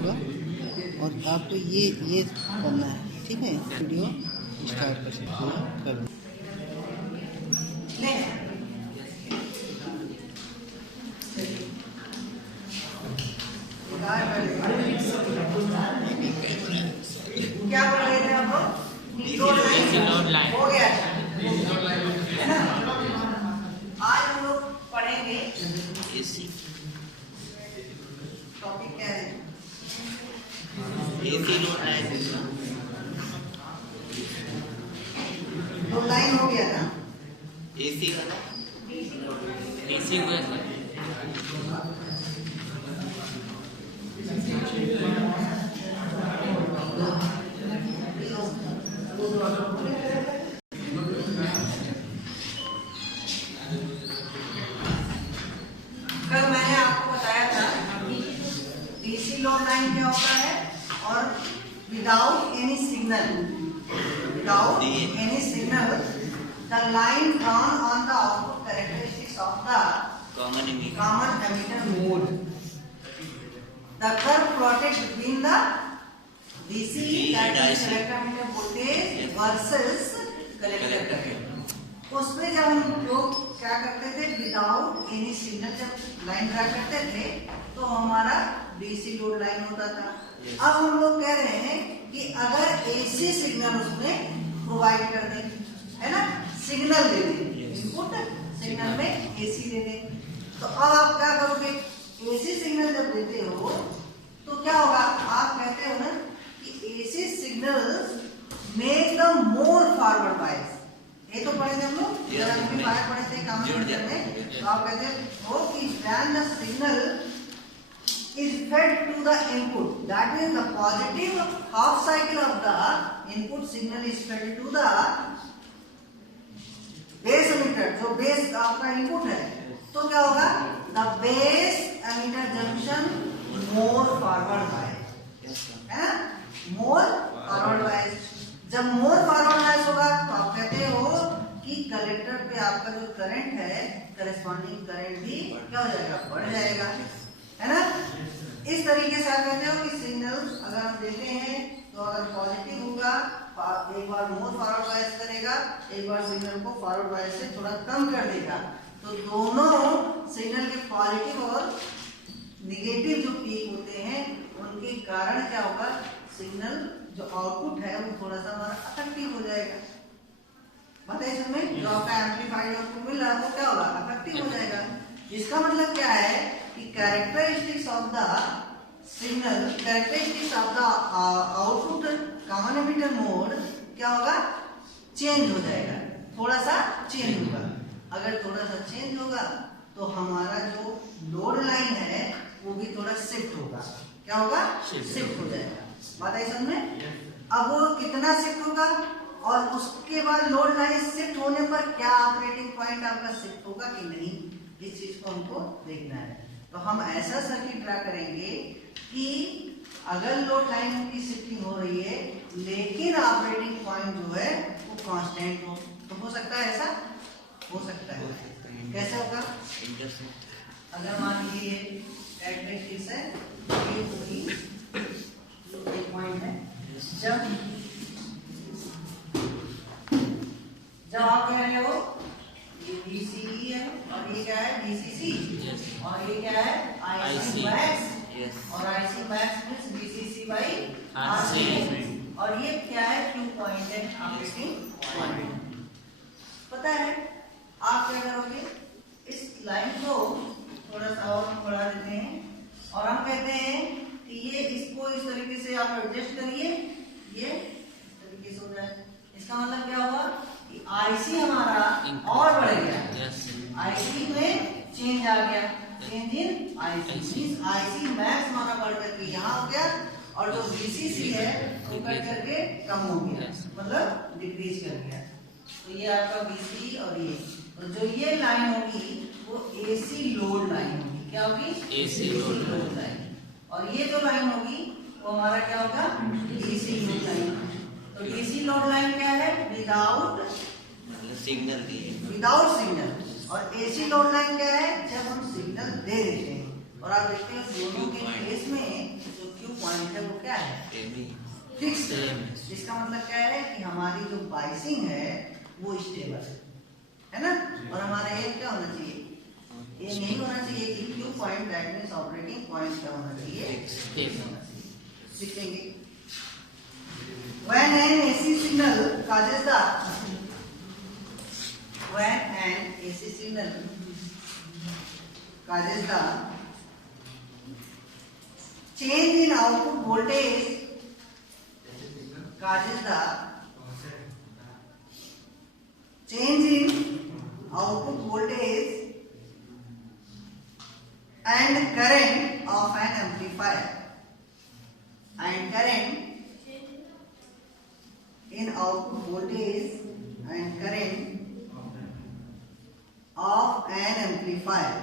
होगा और आपको ये करना है, ठीक है। वीडियो स्टार्ट कर सकते हो, कर क्या पढ़ रहे थे हम लोग? लाइन हो गया है ना। आज हम लोग पढ़ेंगे एसी। टॉपिक क्या है? AC load line. तो लाइन हो गया ना। एसी का एसी हुआ सर। कल मैंने आपको बताया था डीसी लोड लाइन क्या होता है और without any signal the line drawn on the output characteristics of the common emitter mode. The curve plotted between the DC that is collector emitter voltage versus collector current. उसमें जब हम लोग क्या करते थे, विदाउट एनी सिग्नल जब line draw करते थे तो हमारा डीसी लोड लाइन होता था। अब हम लोग कह रहे हैं कि अगर एसी सिग्नल उसमें प्रोवाइड कर दें, है ना, सिग्नल दे दें, इनपुट सिग्नल में एसी दे दें, तो अब आप क्या करोगे? एसी सिग्नल जब देते हो तो क्या होगा? आप कहते हो ना कि AC signal make the more forward bias. ये तो पढ़े थे हम लोग, जब एम्पलीफायर पढ़े थे कॉमन में, तो आप कहते हो कि when the signal is fed to the input, that means the positive half cycle of the input signal is fed to the base emitter, जो बेस आपका इनपुट है, तो क्या होगा? The base emitter junction more forward bias, है ना, more forward bias. जब more forward bias होगा तो आप कहते हो कि कलेक्टर पे आपका जो करंट है, करस्पॉन्डिंग करंट भी क्या हो जाएगा? बढ़ जाएगा, है ना। इस तरीके से आप कहते हो कि सिग्नल अगर हम देते हैं तो अगर पॉजिटिव होगा एक बार मोर फॉरवर्ड बायस करेगा, एक बार सिग्नल को फॉरवर्ड बायस से थोड़ा कम कर देगा, तो दोनों सिग्नल के पॉजिटिव और नेगेटिव जो पीक होते हैं उनके कारण क्या होगा? सिग्नल जो आउटपुट है वो थोड़ा सा हमारा अफेक्टिव हो जाएगा। बताइए इसमें जो आपका एम्पलीफाइड आउटपुट मिल रहा है वो क्या होगा? अफेक्टिव हो जाएगा। इसका मतलब क्या है कि characteristics of the signal, characteristics of the output common emitter mode क्या होगा? चेंज हो जाएगा, थोड़ा सा चेंज होगा। अगर थोड़ा सा चेंज होगा तो हमारा जो लोड लाइन है वो भी थोड़ा शिफ्ट होगा। क्या होगा? शिफ्ट हो जाएगा। बात है समझ में? अब वो कितना शिफ्ट होगा और उसके बाद लोड लाइन शिफ्ट होने पर क्या ऑपरेटिंग पॉइंट आपका शिफ्ट होगा कि नहीं, इस चीज को हमको देखना है। तो हम ऐसा सर्किट ड्रा करेंगे कि अगर लोड लाइन की शिफ्टिंग हो रही है लेकिन ऑपरेटिंग पॉइंट जो है वो कांस्टेंट हो, तो हो सकता है ऐसा? हो सकता है। कैसे होगा? अगर मान लीजिए कैरेक्टरिस्टिक्स है, ये पूरी एक पॉइंट है, जब आप कह रहे हो ये VCE है और ये क्या है? VCC, और ये क्या है? IC max, और IC max means VCC by RC, और ये क्या है? Q पॉइंट है, ऑपरेटिंग पॉइंट। पता है आप क्या करोगे? इस लाइन को थोड़ा सा और बढ़ा देते हैं और हम कहते हैं कि ये इसको इस तरीके से आप एडजस्ट करिए, ये इस तरीके से हो जाए। इसका मतलब क्या होगा कि IC हमारा और बढ़ गया, IC में चेंज आ गया, चेंज इन IC मैक्स हमारा बढ़ करके यहाँ हो गया और जो VCC है वो कट करके कम हो गया, मतलब डिक्रीज कर गया। तो ये आपका VC और ये, तो जो ये लाइन होगी वो AC लोड लाइन होगी। क्या होगी? AC load line. और ये जो लाइन होगी वो हमारा क्या होगा? DC load line. तो DC लोड लाइन क्या है? विदाउट सिग्नल दिए, विदाउट सिग्नल। और AC लोड लाइन क्या है? जब हम सिग्नल दे देते हैं। और आप देखते हैं दोनों के केस में जो Q पॉइंट क्या है? फिक्स। इसका मतलब क्या है कि हमारी जो बाइसिंग है वो स्टेबल है ना। और हमारा एम क्या होना चाहिए? ये नहीं होना चाहिए कि Q point that means operating point क्या होना चाहिए? सीखेंगे। When an AC signal causes the change in output voltage and current of an amplifier and current in output voltage and current of an amplifier,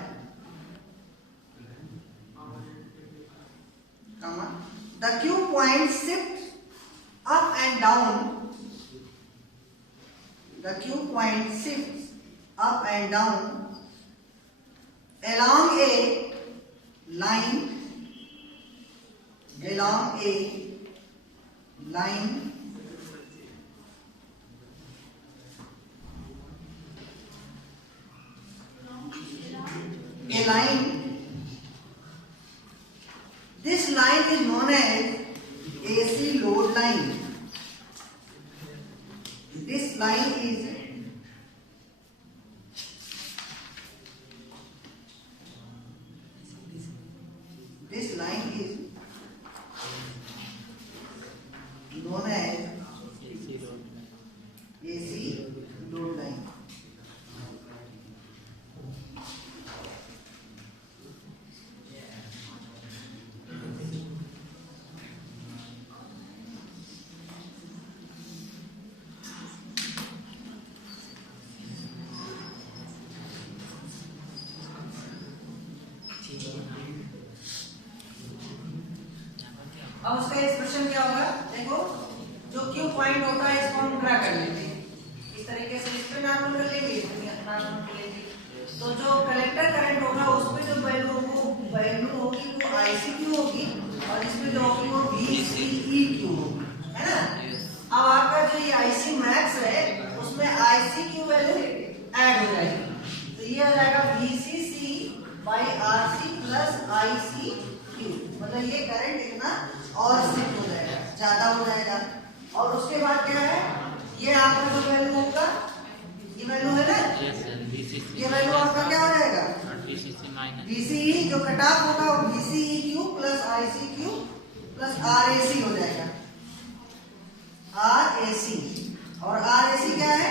the Q point shifts up and down. The Q point shifts up and down along a line. This line is known as AC load line. This line is known as AC load line. अब उसका expression क्या होगा? देखो, जो Q point होता है इसको हम ड्रा कर लेते हैं इस तरीके से। इस पे नॉर्मल कर लेंगे, नॉर्मल कर लेंगे। तो जो कलेक्टर करंट होगा उसमें जो वैल्यू होगी वो ICQ होगी और इसमें जो होगी वो VCEQ होगी, है ना। अब आपका जो ये IC मैक्स है उसमें ICQ वैल्यू ऐड हो जाएगी, तो ये आ जाएगा VCC by RC plus ICQ। मतलब ये करंट इतना और शिफ्ट हो जाएगा, ज्यादा हो जाएगा। और उसके बाद क्या है, ये आपका जो वैल्यू होगा, ये वैल्यू है ना, ये वैल्यू आपका क्या हो जाएगा? VCE जो कट ऑफ होगा वो VCEQ plus ICQ plus RAC हो जाएगा, RAC। और RAC क्या है?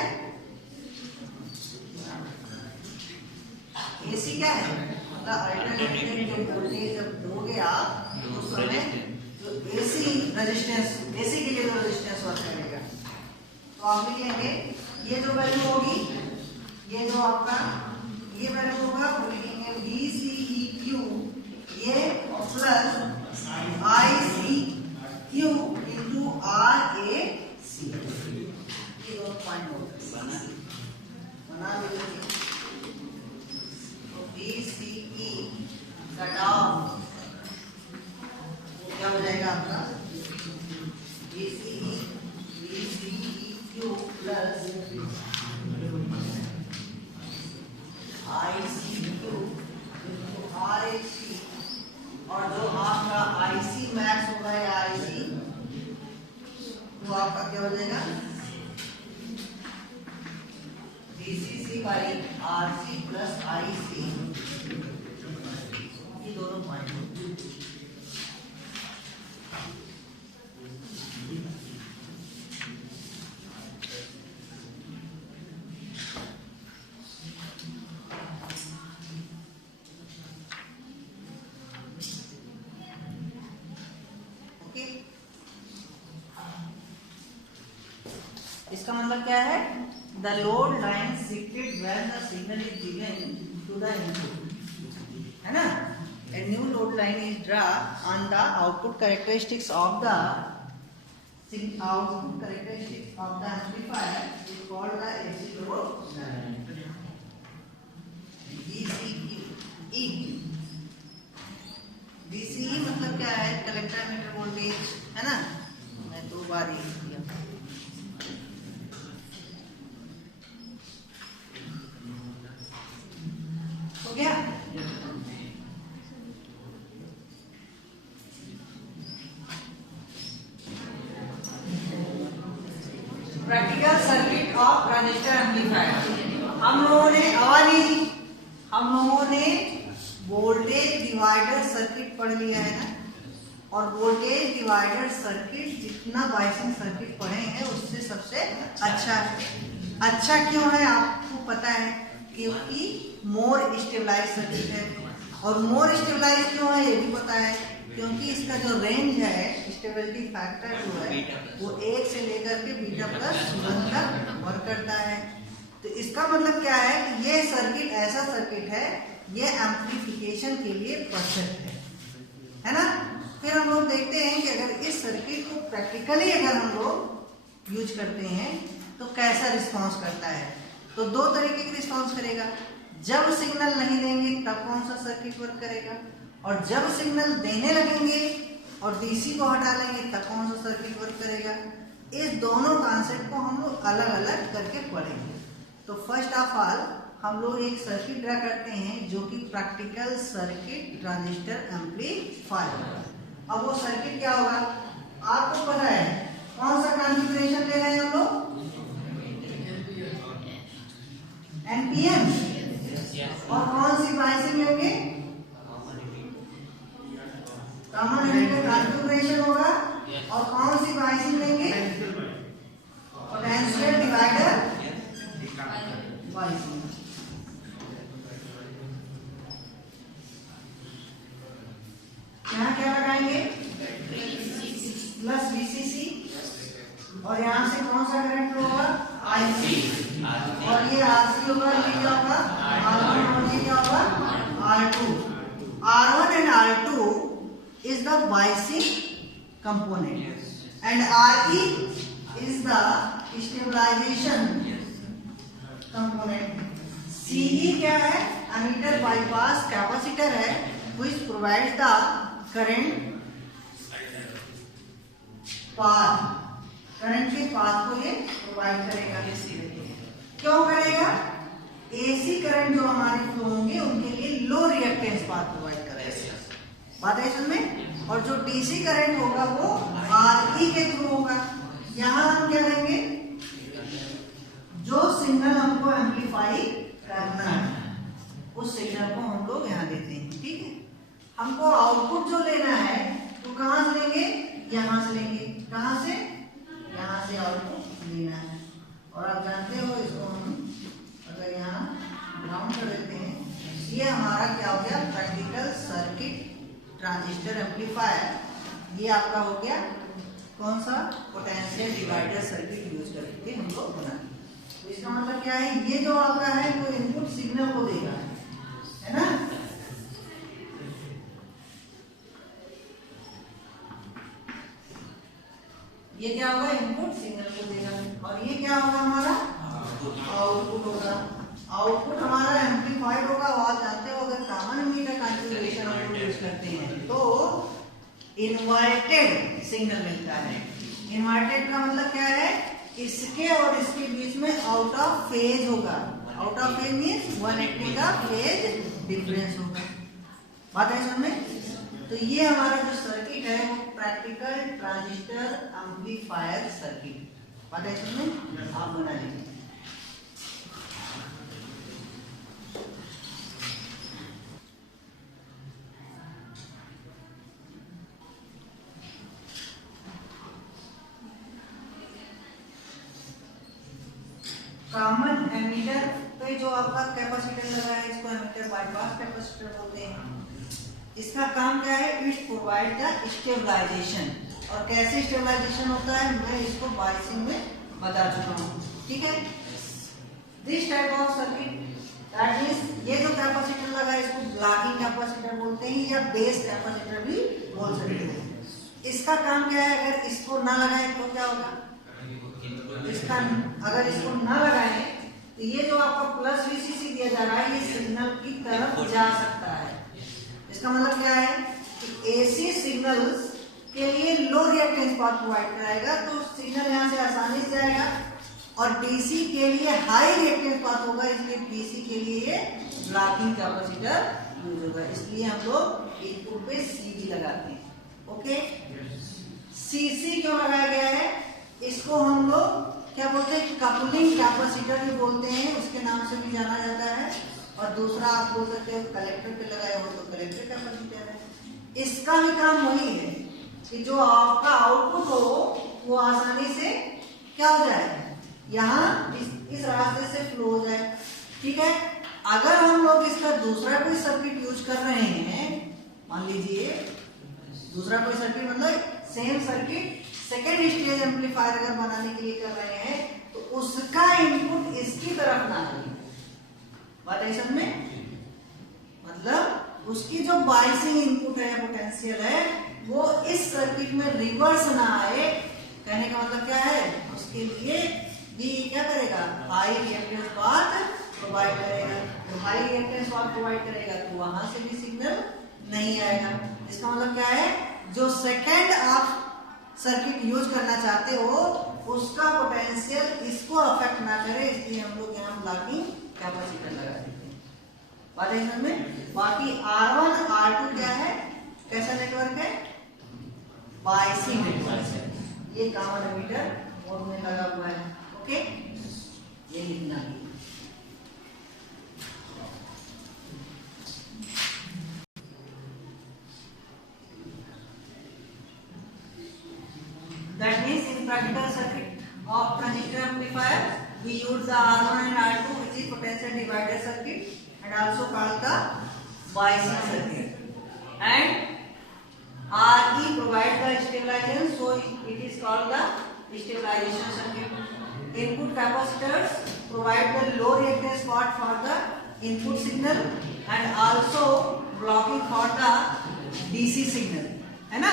AC क्या है? मतलब अल्टरनेटिंग जो वोल्टेज जब दोगे आप उस समय जो AC रेजिस्टेंस, AC के लिए जो रेजिस्टेंस वर्क करेगा, तो आप लिखेंगे ये जो वैल्यू होगी, ये जो आपका ये वैल्यू होगा वो लिखेंगे VCEQ ये प्लस ICQ इंटू RAC। ये दो पॉइंट बना लीजिए। तो VCE कट ऑफ क्या हो जाएगा आपका? VCEQ plus ICQ RAC। और जो आपका IC मैक्स होगा या IC तो आपका क्या हो जाएगा? VCC by RC plus IC। ये दोनों पॉइंट इसका मतलब क्या है? The load line shifted when the signal is given to the input, है ना। A new load line is drawn on the output characteristics of the amplifier is called the AC load line. DCE मतलब क्या है? Collector emitter voltage है ना, मैं 2 बार use किया। हो गया? Practical circuit of transistor amplifier. हम लोगों ने वोल्टेज डिवाइडर सर्किट पढ़ लिया है ना, और वोल्टेज डिवाइडर सर्किट जितना बायसिंग सर्किट पढ़े हैं उससे सबसे अच्छा है। अच्छा क्यों है आपको पता है, क्योंकि मोर स्टेबलाइज सर्किट है। और मोर स्टेबलाइज क्यों है ये भी पता है, क्योंकि इसका जो रेंज है, स्टेबिलिटी फैक्टर जो है वो 1 से लेकर के बीटा प्लस 1 तक वर्क करता है। तो इसका मतलब क्या है कि ये सर्किट ऐसा सर्किट है, ये एम्प्लीफिकेशन के लिए परफेक्ट है ना। फिर हम लोग देखते हैं कि अगर इस सर्किट को प्रैक्टिकली अगर हम लोग यूज करते हैं तो कैसा रिस्पॉन्स करता है। तो 2 तरीके की रिस्पॉन्स करेगा। जब सिग्नल नहीं देंगे तब कौन सा सर्किट वर्क करेगा, और जब सिग्नल देने लगेंगे और डीसी को हटा लेंगे तब कौन सा सर्किट वर्क करेगा। इस दोनों कॉन्सेप्ट को हम लोग अलग अलग करके पढ़ेंगे। तो फर्स्ट ऑफ ऑल हम लोग एक सर्किट ड्रा करते हैं जो कि प्रैक्टिकल सर्किट ट्रांजिस्टर एम्पलीफायर। अब वो सर्किट क्या होगा आपको पता है, कौन सा कॉन्फ़िगरेशन ले रहे हैं हम लोग, एनपीएम, और कौन सी बायसिंग लेंगे, कॉमन एमिटर कॉन्फ़िगरेशन होगा, और कौन सी बायसिंग लेंगे, पोटेंशियल डिवाइडर बायसिंग। यहाँ क्या लगाएंगे, प्लस वीसीसी, और यहाँ से कौन सा करंट फ्लो होगा, आईसी, और ये आरसी होगा, ये क्या होगा R1, और ये क्या होगा R2। R1 and R2 is the biasing component and RE is the stabilization component। CE क्या है, एमीटर बाईपास कैपेसिटर है, which provides the current path, current के पाथ को ये प्रोवाइड करेगा। क्यों करेगा, एसी करंट जो हमारे फ्लो होंगे उनके लिए लो रिएक्टेंस पाथ प्रोवाइड करेगा, बात है इसमें। और जो डीसी करंट होगा वो आरई के थ्रू होगा। यहाँ हम क्या देंगे, जो सिग्नल हमको एम्पलीफाई करना है उस सिग्नल को हम लोग यहाँ देते हैं, ठीक है। हमको आउटपुट जो लेना है तो कहाँ से लेंगे, यहाँ से लेंगे। कहाँ से, यहाँ से आउटपुट लेना है। और आप जानते हो इसको हम अगर यहाँ ग्राउंड कर देते हैं, ये हमारा क्या हो गया, प्रैक्टिकल सर्किट ट्रांजिस्टर एम्पलीफायर। ये आपका हो गया कौन सा, पोटेंशियल डिवाइडर सर्किट यूज करके हम लोग बना। तो इसका मतलब क्या है, ये जो आपका है वो इनपुट सिग्नल को देगा, है ना। ये क्या होगा, इनपुट सिग्नल को देगा, और ये क्या होगा हमारा आउटपुट होगा। आउटपुट हमारा एम्पलीफाइड होगा। और आप जानते हो अगर कॉमन एमिटर कॉन्फ़िगरेशन हम लोग यूज करते हैं तो इन्वर्टेड सिग्नल मिलता है। इन्वर्टेड का मतलब क्या है, इसके और इसके बीच में आउट ऑफ फेज होगा। आउट ऑफ फेज मींस 180 का फेज डिफरेंस होगा, बात है समझ। तो ये हमारा जो सर्किट है वो प्रैक्टिकल ट्रांजिस्टर एम्पलीफायर सर्किट, बात है समझ, आप बना लीजिए। कॉमन एमिटर पे जो आपका कैपेसिटर लगा है इसको एमिटर बाईपास कैपेसिटर बोलते हैं। इसका काम क्या है, इट प्रोवाइड द स्टेबलाइजेशन। और कैसे स्टेबलाइजेशन होता है मैं इसको बायसिंग में बता चुका हूँ, ठीक है। This type of circuit that means ये जो कैपेसिटर लगा है इसको ब्लॉकिंग कैपेसिटर बोलते हैं या बेस कैपेसिटर भी बोल सकते हैं। इसका काम क्या है, अगर इसको ना लगाए तो क्या होगा, इसका अगर इसको ना लगाए तो ये जो आपका प्लस वीसीसी दिया जा रहा है ये सिग्नल की तरफ जा सकता है। इसका मतलब क्या है कि एसी सिग्नल्स के लिए लो रिएक्टेंस रिएक्टेंस पाथ प्रोवाइड कराएगा तो सिग्नल यहाँ से आसानी से जाएगा। और डीसी के लिए हाई रिएक्टेंस पाथ होगा, इसलिए डीसी के लिए ये ब्लॉकिंग कैपेसिटर यूज होगा। इसलिए हम लोग इनपुट पे सीबी लगाते हैं। ओके, सीसी क्यों लगाया गया है? इसको हम लोग क्या बोलते हैं, कपलिंग कैपेसिटर भी बोलते हैं, उसके नाम से भी जाना जाता है। और दूसरा आप बोल सकते हो कलेक्टर पे लगाया हो तो कलेक्टर कैपेसिटर है। इसका भी काम वही है कि जो आपका आउटपुट हो वो आसानी से क्या हो जाए, यहाँ इस रास्ते से फ्लो हो जाए। ठीक है, अगर हम लोग इसका दूसरा कोई सर्किट यूज कर रहे हैं, मान लीजिए दूसरा कोई सर्किट मतलब same circuit second stage amplifier अगर बनाने के लिए कर रहे हैं तो उसका इनपुट इसकी तरफ ना आए। बात है समझ में? मतलब उसकी जो बाइसिंग इनपुट है, पोटेंशियल है, वो इस सर्किट में रिवर्स ना आए। कहने का मतलब क्या है, उसके लिए ये क्या करेगा, हाई रिएक्टेंस पाथ प्रोवाइड करेगा। तो हाई रिएक्टेंस पाथ प्रोवाइड करेगा तो वहां से भी सिग्नल नहीं आएगा। इसका मतलब क्या है, जो सेकेंड आप सर्किट यूज करना चाहते हो उसका पोटेंशियल इसको अफेक्ट ना करे, इसलिए हम लोग यहाँ ब्लॉकिंग कैपेसिटर लगा देते हैं। बात है समझ में? बाकी R1 R2 क्या है, कैसा नेटवर्क है, बाइसिंग नेटवर्क है। ये कॉमन एमीटर मोड में लगा हुआ है। ओके, ये लिखना है। That means in practical circuit of transistor amplifier, we use the R1 and R2, which is potential divider circuit, and also called the biasing circuit. And RE provides the stabilization, so it is called the stabilization circuit. Input capacitors provide the low reactance part for the input signal and also blocking for the DC signal, है ना?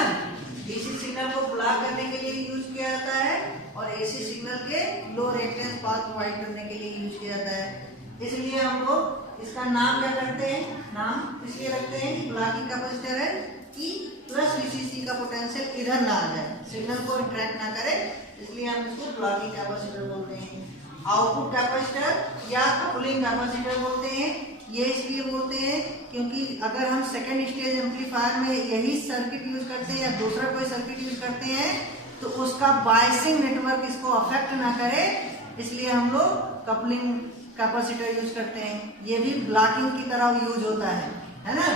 DC signal को block करने के लिए use किया जाता है और एसी सिग्नल के लो रिएक्टेंस पाथ प्रोवाइड करने के लिए यूज किया जाता है। इसलिए हम लोग इसका नाम क्या करते हैं, नाम इसलिए रखते हैं कि ब्लॉकिंग कैपेसिटर है कि प्लस वीसीसी का पोटेंशियल इधर ना आ जाए, सिग्नल को इंटरैक्ट ना करे, इसलिए हम इसको ब्लॉकिंग कैपेसिटर बोलते हैं। आउटपुट कैपेसिटर या कपलिंग कैपेसिटर बोलते हैं। ये इसलिए बोलते हैं क्योंकि अगर हम सेकेंड स्टेज एम्पलीफायर में यही सर्किट यूज करते हैं या दूसरा कोई सर्किट यूज करते हैं तो उसका बाइसिंग नेटवर्क इसको अफेक्ट ना करे, इसलिए हम लोग कपलिंग कैपेसिटर यूज करते हैं। ये भी ब्लॉकिंग की तरह यूज होता है ना।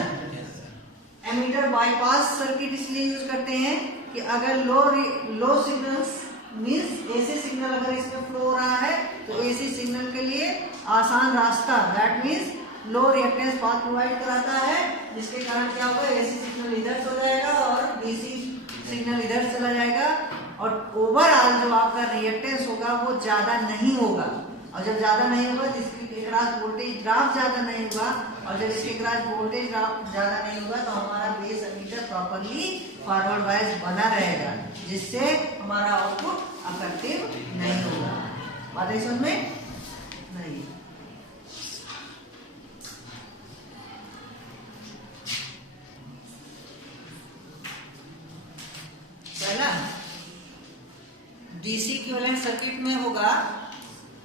एमीटर बाईपास सर्किट इसलिए यूज करते हैं कि अगर लो सिग्नल्स मींस एसी सिग्नल अगर इसमें फ्लो हो रहा है तो एसी सिग्नल के लिए आसान रास्ता, that means low reactance path provide कराता है, जिसके कारण क्या होगा, एसी सिग्नल इधर से हो जाएगा और डीसी सिग्नल इधर चला जाएगा और ओवरऑल जो आपका रिएक्टेंस होगा वो ज्यादा नहीं होगा। और जब ज्यादा नहीं होगा, जिसके अक्रॉस वोल्टेज ड्रॉप ज्यादा नहीं होगा, और जब इसके अक्रॉस वोल्टेज ड्रॉप ज्यादा नहीं होगा तो हमारा base emitter properly forward bias बना रहेगा, जिससे हमारा आउटपुट अफेक्टिव नहीं होगा। बात है समझ में? नहीं। पहला डीसी इक्विवेलेंट सर्किट में होगा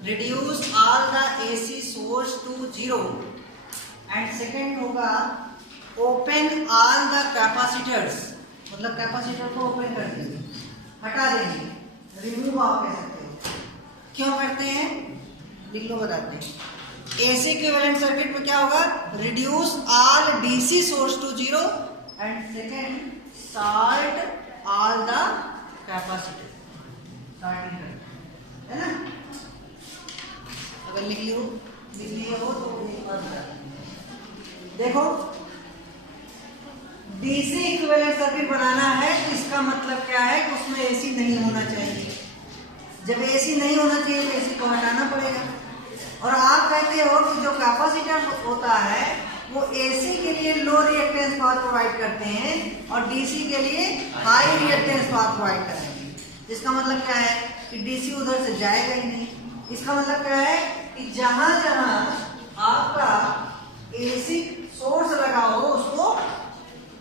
reduce all the AC source to 0 and second होगा ओपन ऑल द कैपेसिटर्स, मतलब कैपेसिटर को ओपन कर देंगे, हटा देंगे, रिमूव आप कह सकते हो। क्यों करते हैं, लिख लो, बताते हैं। एसी इक्विवेलेंट सर्किट में क्या होगा, reduce all DC source to 0 and second short all the capacitor, starting है ना। अगर लिख लिए हो तो देखो, डीसी इक्विवेलेंट सर्किट बनाना है तो इसका मतलब क्या है कि उसमें एसी नहीं होना चाहिए। जब एसी नहीं होना चाहिए तो एसी को हटाना पड़ेगा। और आप कहते हो कि जो कैपेसिटर होता है वो एसी के लिए लो रिएक्टेंस पाथ प्रोवाइड करते हैं और डीसी के लिए हाई रिएक्टेंस पाथ प्रोवाइड करते हैं। जिसका मतलब क्या है कि डीसी उधर से जाएगा ही नहीं। इसका मतलब क्या है कि जहां जहां आपका एसी सोर्स लगा हो उसको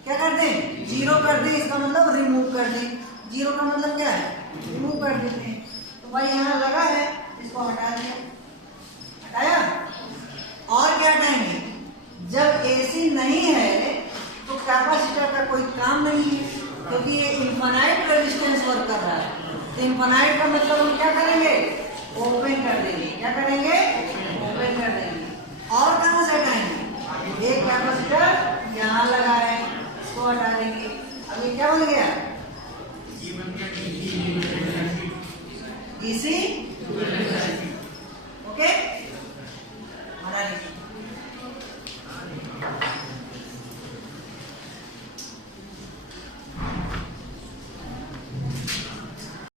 क्या कर दें, 0 कर दें, इसका मतलब रिमूव कर दें। जीरो का मतलब क्या है, रिमूव कर देते हैं। तो भाई यहाँ लगा है, इसको हटा दिया, हटाया। और क्या हटाएंगे, जब AC नहीं है तो कैपेसिटर का कोई काम नहीं है, क्योंकि ये इनफाइनाइट रेजिस्टेंस वर्क कर रहा है। तो इनफाइनाइट का मतलब हम क्या करेंगे, ओपन कर देंगे। क्या करेंगे, ओपन कर देंगे।